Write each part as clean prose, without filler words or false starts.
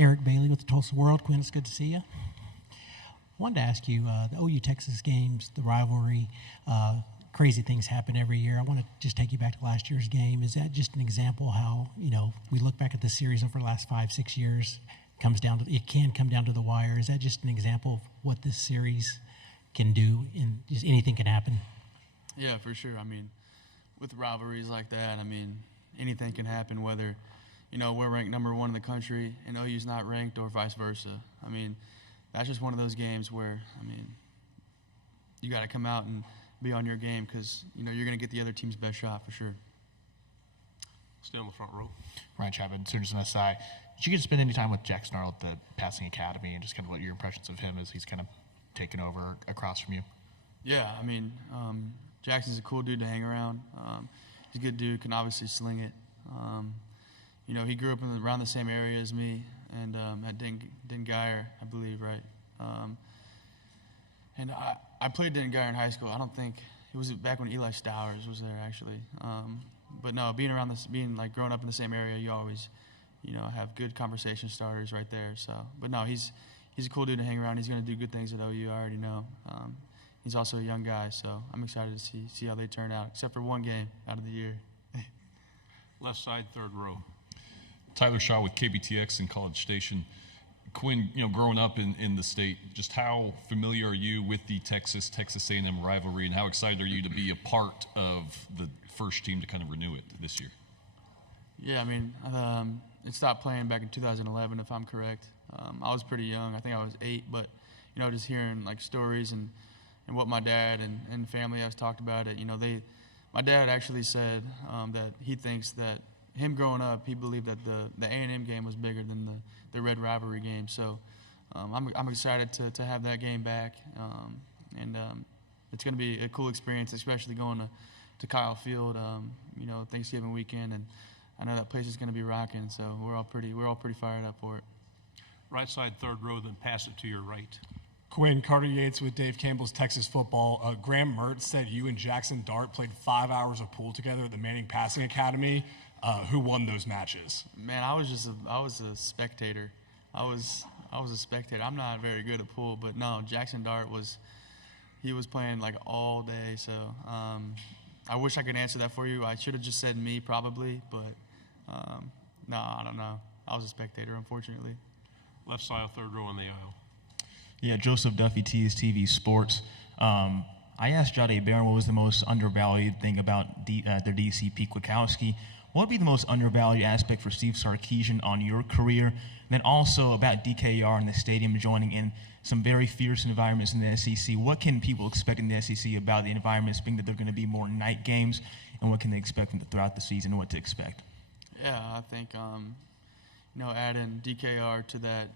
Eric Bailey with the Tulsa World. Quinn, it's good to see you. Wanted to ask you, the OU Texas games, the rivalry, crazy things happen every year. I want to just take you back to last year's game. Is that just an example how, we look back at the series over the last 5-6 years, it can come down to the wire? Is that just an example of what this series can do, and just anything can happen? Yeah, for sure. I mean, with rivalries like that, anything can happen, whether, we're ranked number 1 in the country and OU's not ranked, or vice versa. That's just one of those games where, you got to come out and be on your game, because, you're going to get the other team's best shot for sure. Stay on the front row. Ryan Chapman, Sooners and SI. Did you get to spend any time with Jackson Arnold at the passing academy, and just kind of what your impressions of him as he's kind of taken over across from you? Yeah, Jackson's a cool dude to hang around. He's a good dude, can obviously sling it. He grew up around the same area as me, and at Den Geyer, I believe, right? And I played Den Geyer in high school. I don't think it was back when Eli Stowers was there, actually. But no, growing up in the same area, you always, have good conversation starters right there. So, but no, he's a cool dude to hang around. He's going to do good things at OU. I already know. He's also a young guy, so I'm excited to see how they turn out, except for one game out of the year. Left side, third row. Tyler Shaw with KBTX in College Station. Quinn, growing up in the state, just how familiar are you with the Texas A&M rivalry, and how excited are you to be a part of the first team to kind of renew it this year? Yeah, it stopped playing back in 2011, if I'm correct. I was pretty young. I think I was 8, but, just hearing, stories and what my dad and family has talked about it, my dad actually said that he thinks that him growing up, he believed that the A&M game was bigger than the Red Rivalry game. So I'm excited to have that game back, and it's going to be a cool experience, especially going to Kyle Field, Thanksgiving weekend, and I know that place is going to be rocking. So we're all pretty fired up for it. Right side, third row, then pass it to your right. Quinn, Carter Yates with Dave Campbell's Texas Football. Graham Mertz said you and Jackson Dart played 5 hours of pool together at the Manning Passing Academy. Who won those matches? Man, I was a spectator. I was a spectator. I'm not very good at pool, but no, Jackson Dart was playing all day. So I wish I could answer that for you. I should have just said me probably, but no, I don't know. I was a spectator, unfortunately. Left side, third row on the aisle. Yeah, Joseph Duffy, TSTV Sports. I asked Jade Barron what was the most undervalued thing about their DC Pete Kwiatkowski. What would be the most undervalued aspect for Steve Sarkisian on your career? And then also about DKR and the stadium joining in some very fierce environments in the SEC. What can people expect in the SEC about the environments, being that they're going to be more night games, and what can they expect throughout the season, and what to expect? Yeah, I think, adding DKR to that,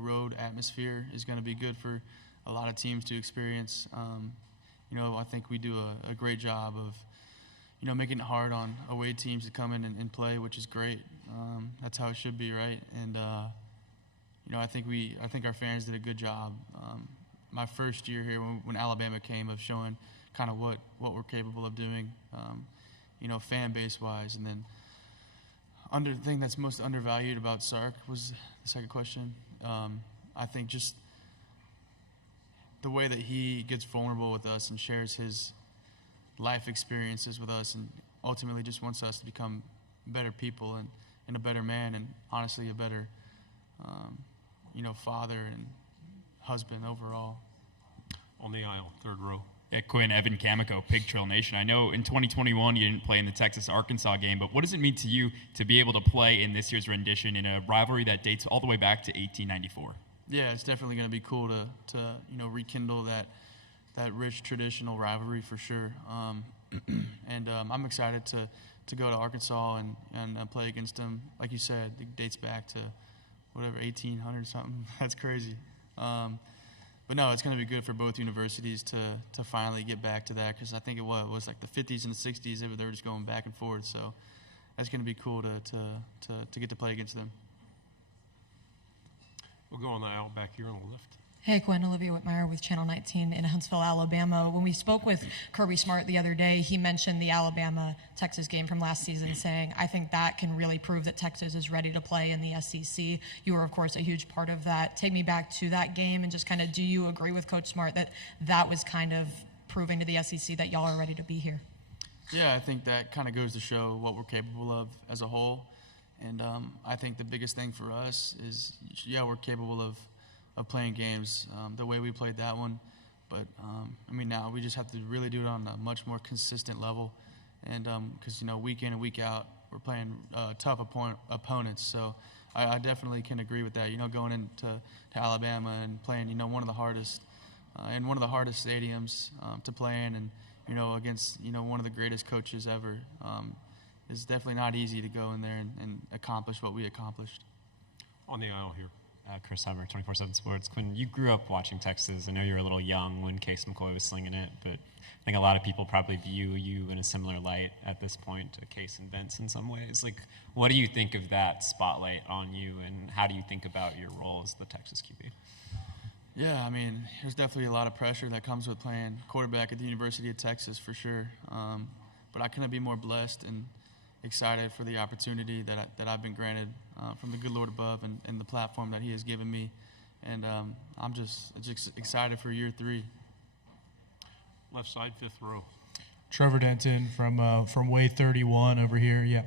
road atmosphere is going to be good for a lot of teams to experience. I think we do a great job of, making it hard on away teams to come in and play, which is great. That's how it should be, right? And I think our fans did a good job. My first year here, when Alabama came, of showing kind of what we're capable of doing, fan base wise. And then the thing that's most undervalued about Sark was the second question. I think just the way that he gets vulnerable with us and shares his life experiences with us, and ultimately just wants us to become better people and a better man, and honestly a better father and husband overall. On the aisle, third row. Yeah, Quinn, Evan Camico, Pig Trail Nation. I know in 2021 you didn't play in the Texas-Arkansas game, but what does it mean to you to be able to play in this year's rendition in a rivalry that dates all the way back to 1894? Yeah, it's definitely going to be cool to rekindle that rich traditional rivalry for sure. And I'm excited to go to Arkansas and play against them. Like you said, it dates back to whatever, 1800 something. That's crazy. But no, it's going to be good for both universities to finally get back to that, because I think it was like the 50s and the 60s. They were just going back and forth. So that's going to be cool to get to play against them. We'll go on the aisle back here on the left. Hey, Quinn, Olivia Whitmire with Channel 19 in Huntsville, Alabama. When we spoke with Kirby Smart the other day, he mentioned the Alabama-Texas game from last season, saying, I think that can really prove that Texas is ready to play in the SEC. You were, of course, a huge part of that. Take me back to that game and just kind of, do you agree with Coach Smart that that was kind of proving to the SEC that y'all are ready to be here? Yeah, I think that kind of goes to show what we're capable of as a whole. And I think the biggest thing for us is, yeah, we're capable of playing games the way we played that one. But, now we just have to really do it on a much more consistent level. And because, week in and week out, we're playing tough opponents. So I definitely can agree with that. Going into Alabama and playing, one of the hardest stadiums to play in, and, against, one of the greatest coaches ever. It's definitely not easy to go in there and accomplish what we accomplished. On the aisle here. Chris Hummer, 24/7 Sports. Quinn, you grew up watching Texas. I know you were a little young when Case McCoy was slinging it, but I think a lot of people probably view you in a similar light at this point to Case and Vince in some ways. Like, what do you think of that spotlight on you, and how do you think about your role as the Texas QB? Yeah, there's definitely a lot of pressure that comes with playing quarterback at the University of Texas for sure. But I couldn't be more blessed and excited for the opportunity that I've been granted from the good Lord above and the platform that He has given me. And I'm just excited for year 3. Left side, 5th row. Trevor Denton from Way 31 over here. Yeah,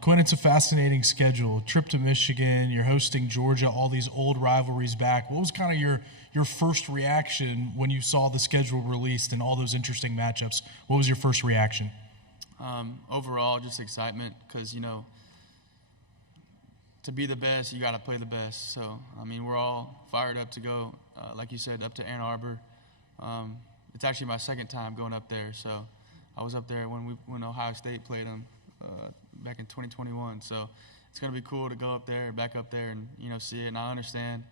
Quinn, it's a fascinating schedule. Trip to Michigan, you're hosting Georgia, all these old rivalries back. What was kind of your first reaction when you saw the schedule released and all those interesting matchups? What was your first reaction? Overall, just excitement because, to be the best, you got to play the best. So, we're all fired up to go, like you said, up to Ann Arbor. It's actually my second time going up there. So I was up there when Ohio State played them back in 2021. So it's going to be cool to go up there, back up there and, see it. And I understand,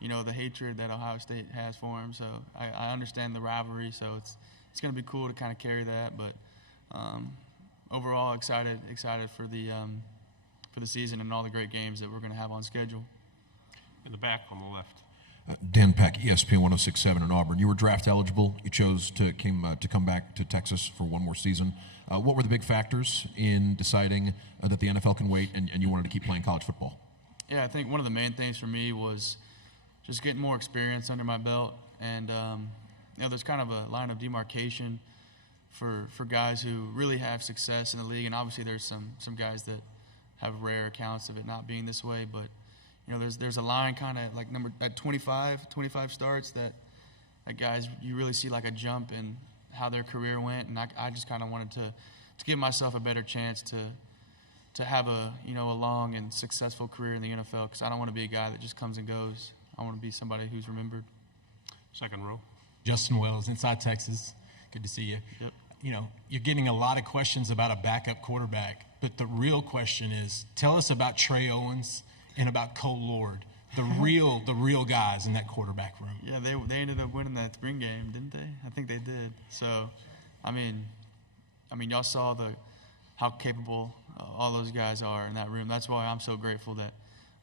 the hatred that Ohio State has for them. So I understand the rivalry. So it's going to be cool to kind of carry that. But overall, excited for the season and all the great games that we're going to have on schedule. In the back on the left. Dan Peck, ESPN 106.7 in Auburn. You were draft eligible. You chose to come back to Texas for one more season. What were the big factors in deciding that the NFL can wait and you wanted to keep playing college football? Yeah, I think one of the main things for me was just getting more experience under my belt. And, there's kind of a line of demarcation for guys who really have success in the league. And obviously there's some guys that have rare accounts of it not being this way. But, there's a line kind of like at 25 starts that guys, you really see like a jump in how their career went. And I just kind of wanted to give myself a better chance to have a long and successful career in the NFL, because I don't want to be a guy that just comes and goes. I want to be somebody who's remembered. 2nd row. Justin Wells, Inside Texas. Good to see you. Yep. You're getting a lot of questions about a backup quarterback, but the real question is, tell us about Trey Owens and about Cole Lord, the real guys in that quarterback room. Yeah, they ended up winning that spring game, didn't they? I think they did. So, y'all saw how capable all those guys are in that room. That's why I'm so grateful that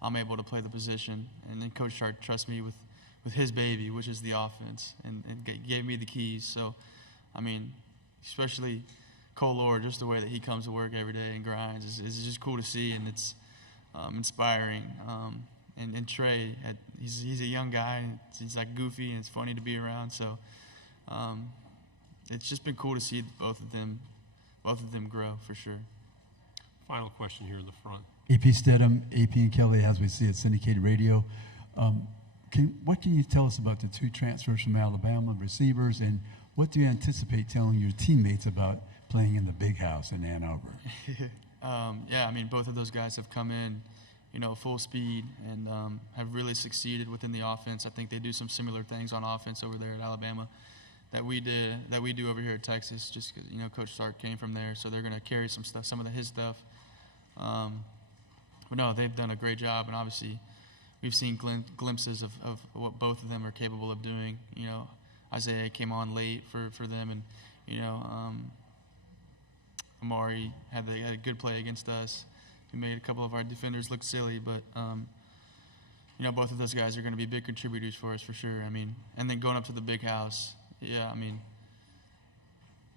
I'm able to play the position. And then Coach Shark trusts me with his baby, which is the offense, and gave me the keys. So, especially Cole Lord, just the way that he comes to work every day and grinds is just cool to see, and it's inspiring. And Trey, he's a young guy, and he's like goofy, and it's funny to be around. So it's just been cool to see both of them grow for sure. Final question here in the front. AP Stedham, AP and Kelly, as we see at syndicated radio. What can you tell us about the 2 transfers from Alabama, receivers, and what do you anticipate telling your teammates about playing in the big house in Ann Arbor? Both of those guys have come in, full speed and have really succeeded within the offense. I think they do some similar things on offense over there at Alabama that we do over here at Texas, just because, Coach Stark came from there. So they're going to carry some of his stuff. But no, they've done a great job, and obviously we've seen glimpses of what both of them are capable of doing. Isaiah came on late for them, and, Amari had a good play against us. He made a couple of our defenders look silly, but both of those guys are going to be big contributors for us for sure. I mean, and then going up to the big house, yeah, I mean,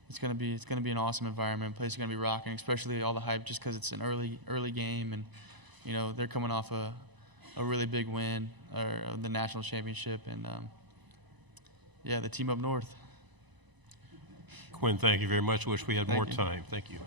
it's going to be an awesome environment. Place is going to be rocking, especially all the hype just because it's an early game, and they're coming off a really big win or the national championship, and yeah, the team up north. Quinn, thank you very much. Wish we had Thank more you. time. Thank you.